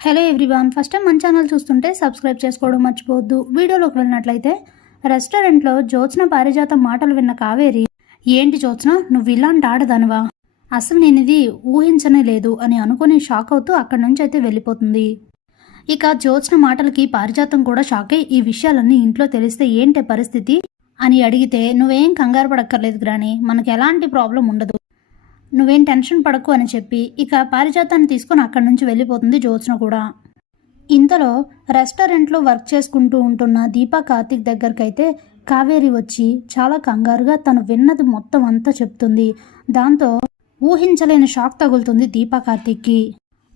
Hello everyone. First time మన channel చూస్తుంటే subscribe చేసుకోవడం మర్చిపోవద్దు. వీడియోలోకి వెళ్ళినట్లయితే రెస్టారెంట్లో జ్యోత్స్న పారిజాతం మాటలు విన్న కావేరి ఏంటి జ్యోత్స్న నువ్వు ఇలాంటి ఆడదనువా? అసలు నేను ఇది ఊహించనే లేదు అని అనుకుని షాక్ అవుతూ అక్కడి నుంచి అయితే వెళ్ళిపోతుంది. ఇక జ్యోత్స్న మాటలకి పారిజాతం కూడా షాక్ అయి ఈ విషయాలన్నీ ఇంట్లో తెలిస్తే ఏంటి పరిస్థితి? అని అడిగితే నువ్వేం కంగారు పడక్కర్లేదు గ్రాని. మనకు ఎలాంటి ప్రాబ్లం ఉండదు. నువ్వేం టెన్షన్ పడకు అని చెప్పి ఇక పారిజాతాన్ని తీసుకొని అక్కడి నుంచి వెళ్ళిపోతుంది జ్యోత్స్న కూడా. ఇంతలో రెస్టారెంట్లో వర్క్ చేసుకుంటూ ఉంటున్న దీపా కార్తిక్ దగ్గరకైతే కావేరి వచ్చి చాలా కంగారుగా తను విన్నది మొత్తం అంతా చెప్తుంది. దాంతో ఊహించలేని షాక్ తగులుతుంది దీపా కార్తిక్కి.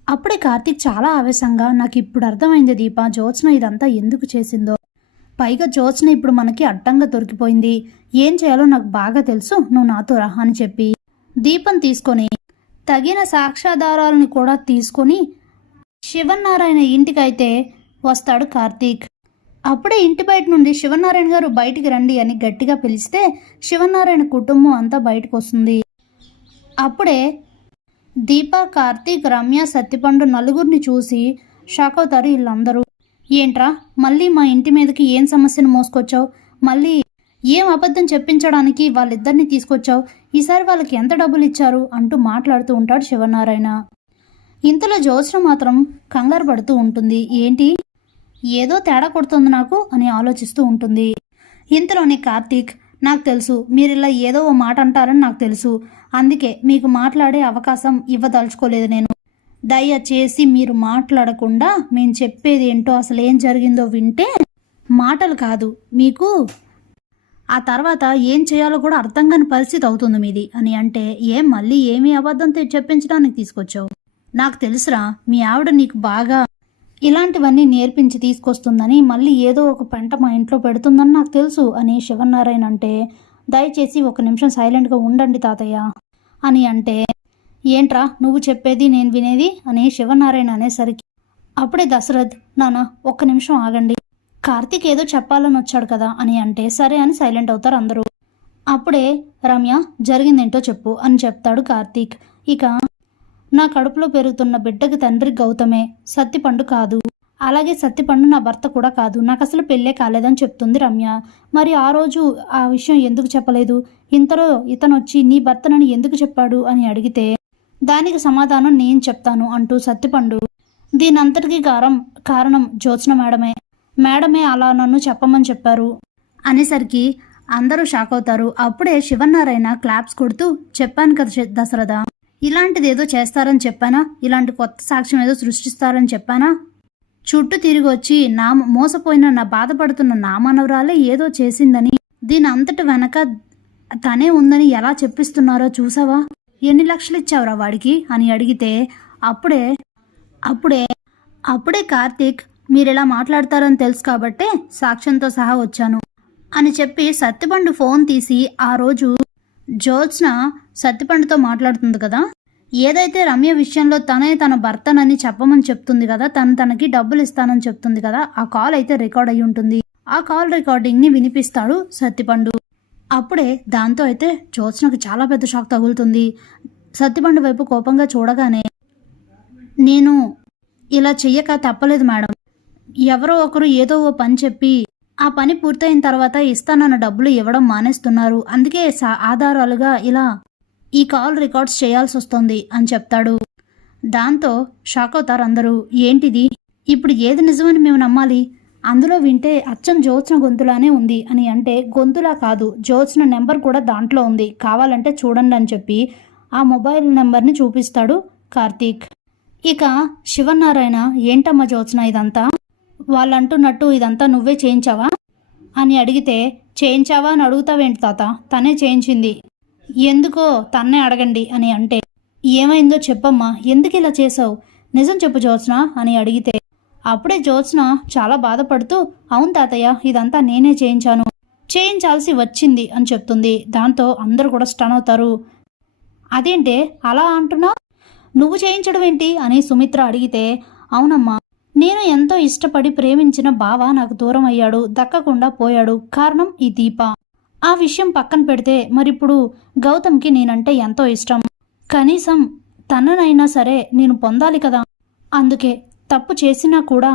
అప్పుడే కార్తిక్ చాలా ఆవేశంగా నాకు ఇప్పుడు అర్థమైంది దీపా జ్యోత్స్న ఇదంతా ఎందుకు చేసిందో? పైగా జ్యోత్స్న ఇప్పుడు మనకి అడ్డంగా దొరికిపోయింది. ఏం చేయాలో నాకు బాగా తెలుసు నువ్వు నాతో రా అని చెప్పి దీపం తీసుకొని తగిన సాక్ష్యాధారాలను కూడా తీసుకొని శివనారాయణ ఇంటికైతే వస్తాడు కార్తీక్. అప్పుడే ఇంటి బయట నుండి శివనారాయణ గారు బయటికి రండి అని గట్టిగా పిలిస్తే శివనారాయణ కుటుంబం అంతా బయటకు వస్తుంది అప్పుడే దీప కార్తీక్ రమ్య సత్యపండు నలుగురిని చూసి షాక్ అవుతారు వీళ్ళందరూ. ఏంట్రా మళ్ళీ మా ఇంటి మీదకి ఏం సమస్యను మోసుకొచ్చావు? మళ్ళీ ఏం అబద్ధం చెప్పించడానికి వాళ్ళిద్దరిని తీసుకొచ్చావు? ఈసారి వాళ్ళకి ఎంత డబ్బులు ఇచ్చారు అంటూ మాట్లాడుతూ ఉంటాడు శివనారాయణ. ఇంతలో జ్యోత్స్న మాత్రం కంగారు పడుతూ ఉంటుంది. ఏంటి? ఏదో తేడా కొడుతుంది నాకు అని ఆలోచిస్తూ ఉంటుంది. ఇంతలోనే కార్తీక్ నాకు తెలుసు మీరు ఇలా ఏదో ఓ మాట అంటారని నాకు తెలుసు. అందుకే మీకు మాట్లాడే అవకాశం ఇవ్వదలుచుకోలేదు నేను. దయచేసి మీరు మాట్లాడకుండా మేము చెప్పేది ఏంటో అసలు ఏం జరిగిందో వింటే మాటలు కాదు. మీకు ఆ తర్వాత ఏం చేయాలో కూడా అర్థం కాని పరిస్థితి అవుతుంది మీది. అని అంటే ఏం మళ్ళీ ఏమీ అబద్ధం చెప్పించడానికి తీసుకొచ్చావు? నాకు తెలుసురా మీ ఆవిడ నీకు బాగా ఇలాంటివన్నీ నేర్పించి తీసుకొస్తుందని మళ్ళీ ఏదో ఒక పెంట మా ఇంట్లో పెడుతుందని నాకు తెలుసు అని శివనారాయణ అంటే దయచేసి ఒక నిమిషం సైలెంట్గా ఉండండి తాతయ్య అని అంటే ఏంట్రా నువ్వు చెప్పేది నేను వినేది? అని శివనారాయణ అనేసరికి అప్పుడే దశరథ్ నాన్న ఒక్క నిమిషం ఆగండి. కార్తీక్ ఏదో చెప్పాలని వచ్చాడు కదా అని అంటే సరే అని సైలెంట్ అవుతారు అందరూ. అప్పుడే రమ్య జరిగిందేంటో చెప్పు అని చెప్తాడు కార్తీక్. ఇక నా కడుపులో పెరుగుతున్న బిడ్డకి తండ్రి గౌతమే సత్తిపండు కాదు. అలాగే సత్తిపండు నా భర్త కూడా కాదు. నాకు అసలు పెళ్ళే కాలేదని చెప్తుంది రమ్య. మరి ఆ రోజు ఆ విషయం ఎందుకు చెప్పలేదు? ఇంతలో ఇతను వచ్చి నీ భర్తనని ఎందుకు చెప్పాడు అని అడిగితే దానికి సమాధానం నేను చెప్తాను అంటూ సత్తిపండు దీనంతటికీ కారం కారణం జ్యోత్స్న మేడమే. మేడమే అలా నన్ను చెప్పమని చెప్పారు. అనేసరికి అందరూ షాక్ అవుతారు. అప్పుడే శివన్నారాయణ క్లాప్స్ కొడుతూ చెప్పాను కదా దశరథ ఇలాంటిది ఏదో చేస్తారని చెప్పానా? ఇలాంటి కొత్త సాక్ష్యం ఏదో సృష్టిస్తారని చెప్పానా? చుట్టూ తిరిగి వచ్చి నా మోసపోయిన నా బాధపడుతున్న నా మనవరాలే ఏదో చేసిందని దీని అంతటి వెనక తనే ఉందని ఎలా చెప్పిస్తున్నారో చూసావా? ఎన్ని లక్షలు ఇచ్చావురా వాడికి? అని అడిగితే అప్పుడే అప్పుడే అప్పుడే కార్తీక్ మీరు ఇలా మాట్లాడతారని తెలుసు కాబట్టే సాక్ష్యంతో సహా వచ్చాను అని చెప్పి సత్తిపండు ఫోన్ తీసి ఆ రోజు జ్యోత్స్న సత్తిపండుతో మాట్లాడుతుంది కదా. ఏదైతే రమ్య విషయంలో తనే తన భర్తనని చెప్పమని చెప్తుంది కదా తను తనకి డబ్బులు ఇస్తానని చెప్తుంది కదా ఆ కాల్ అయితే రికార్డ్ అయి ఉంటుంది. ఆ కాల్ రికార్డింగ్ని వినిపిస్తాడు సత్తిపండు. అప్పుడే దాంతో అయితే జ్యోత్స్నకు చాలా పెద్ద షాక్ తగులుతుంది. సత్తిపండు వైపు కోపంగా చూడగానే నేను ఇలా చెయ్యక తప్పలేదు మేడం. ఎవరో ఒకరు ఏదో ఓ పని చెప్పి ఆ పని పూర్తయిన తర్వాత ఇస్తానన్న డబ్బులు ఇవ్వడం మానేస్తున్నారు. అందుకే సా- ఆధారాలుగా ఇలా ఈ కాల్ రికార్డ్స్ చేయాల్సి వస్తుంది అని చెప్తాడు. దాంతో షాక్ అవుతారు అందరూ. ఏంటిది? ఇప్పుడు ఏది నిజమని మేము నమ్మాలి? అందులో వింటే అచ్చం జ్యోత్స్న గొంతులానే ఉంది అని అంటే గొంతులా కాదు. జ్యోత్స్న నెంబర్ కూడా దాంట్లో ఉంది. కావాలంటే చూడండి అని చెప్పి ఆ మొబైల్ నెంబర్ని చూపిస్తాడు కార్తీక్. ఇక శివనారాయణ ఏంటమ్మా జ్యోత్స్న ఇదంతా? వాళ్ళు అంటున్నట్టు ఇదంతా నువ్వే చేయించావా? అని అడిగితే చేయించావా అని అడుగుతావేంటి తాత? తనే చేయించింది. ఎందుకో తన్నే అడగండి అని అంటే ఏమైందో చెప్పమ్మా ఎందుకు ఇలా చేసావు నిజం చెప్పు జ్యోత్స్న అని అడిగితే అప్పుడే జ్యోత్స్న చాలా బాధపడుతూ అవును తాతయ్య ఇదంతా నేనే చేయించాను. చేయించాల్సి వచ్చింది అని చెప్తుంది. దాంతో అందరూ కూడా స్టన్ అవుతారు. అదేంటే అలా అంటున్నా నువ్వు చేయించడం ఏంటి? అని సుమిత్ర అడిగితే అవునమ్మా నేను ఎంతో ఇష్టపడి ప్రేమించిన బావ నాకు దూరం అయ్యాడు దక్కకుండా పోయాడు. కారణం ఈ దీప. ఆ విషయం పక్కన పెడితే మరిప్పుడు గౌతమ్కి నేనంటే ఎంతో ఇష్టం. కనీసం తననైనా సరే నేను పొందాలి కదా. అందుకే తప్పు చేసినా కూడా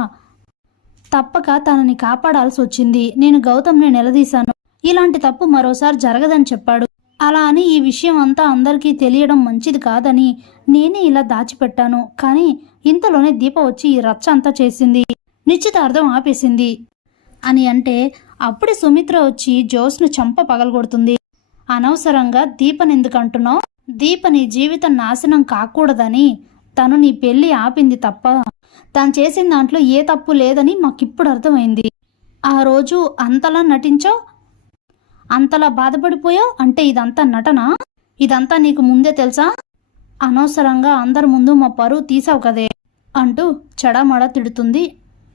తప్పక తనని కాపాడాల్సి వచ్చింది. నేను గౌతమ్ని నిలదీశాను. ఇలాంటి తప్పు మరోసారి జరగదని చెప్పాడు. అలా అని ఈ విషయం అంతా అందరికీ తెలియడం మంచిది కాదని నేనే ఇలా దాచిపెట్టాను. కానీ ఇంతలోనే దీప వచ్చి ఈ రచ్చ అంతా చేసింది. నిశ్చితార్థం ఆపేసింది. అని అంటే అప్పుడే సుమిత్ర వచ్చి జోస్ను చంప పగలగొడుతుంది. అనవసరంగా దీపని ఎందుకంటున్నావు దీప నీ జీవితం నాశనం కాకూడదని తను నీ పెళ్ళి ఆపింది తప్ప తాను చేసిన దాంట్లో ఏ తప్పు లేదని మాకిప్పుడు అర్థమైంది. ఆ రోజు అంతలా నటించావు? అంతలా బాధపడిపోయావు? అంటే ఇదంతా నటన? ఇదంతా నీకు ముందే తెలుసా? అనవసరంగా అందరి ముందు మా పరువు తీసావు కదే అంటూ చెడమడ తిడుతుంది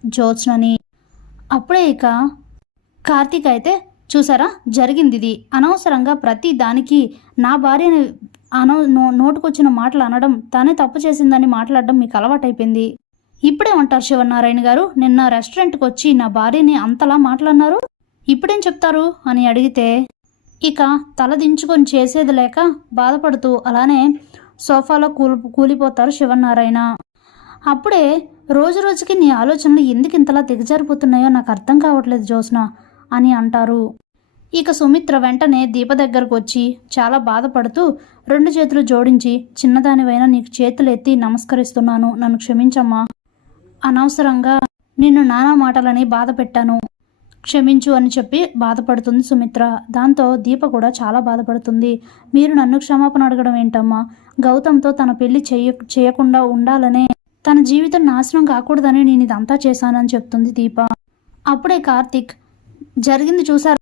జ్యోత్స్నని. అప్పుడే ఇక కార్తీక్ అయితే చూసారా? జరిగింది ఇది అనవసరంగా ప్రతి దానికి నా భార్యని అనవ నో నోటుకొచ్చిన మాటలు అనడం తానే తప్పు చేసిందని మాట్లాడడం మీకు అలవాటైపోయింది. ఇప్పుడే ఉంటారు శివనారాయణ గారు? నిన్న రెస్టారెంట్కి వచ్చి నా భార్యని అంతలా మాట్లాడినారు? ఇప్పుడేం చెప్తారు? అని అడిగితే ఇక తల దించుకొని చేసేది లేక బాధపడుతూ అలానే సోఫాలో కూలి కూలిపోతారు శివనారాయణ. అప్పుడే రోజు రోజుకి నీ ఆలోచనలు ఎందుకు ఇంతలా దిగజారిపోతున్నాయో నాకు అర్థం కావట్లేదు జోస్న అని అంటారు. ఇక సుమిత్ర వెంటనే దీప దగ్గరకు వచ్చి చాలా బాధపడుతూ రెండు చేతులు జోడించి చిన్నదానివైనా నీకు చేతులు ఎత్తి నమస్కరిస్తున్నాను నన్ను క్షమించమ్మా. అనవసరంగా నిన్ను నానా మాటలని బాధ పెట్టాను. క్షమించు అని చెప్పి బాధపడుతుంది సుమిత్ర. దాంతో దీప కూడా చాలా బాధపడుతుంది. మీరు నన్ను క్షమాపణ అడగడం ఏంటమ్మా? గౌతమ్తో తన పెళ్ళి చేయ చేయకుండా ఉండాలనే తన జీవితం నాశనం కాకూడదని నేను ఇదంతా చేశానని చెప్తుంది దీప. అప్పుడే కార్తిక్ జరిగింది చూసారు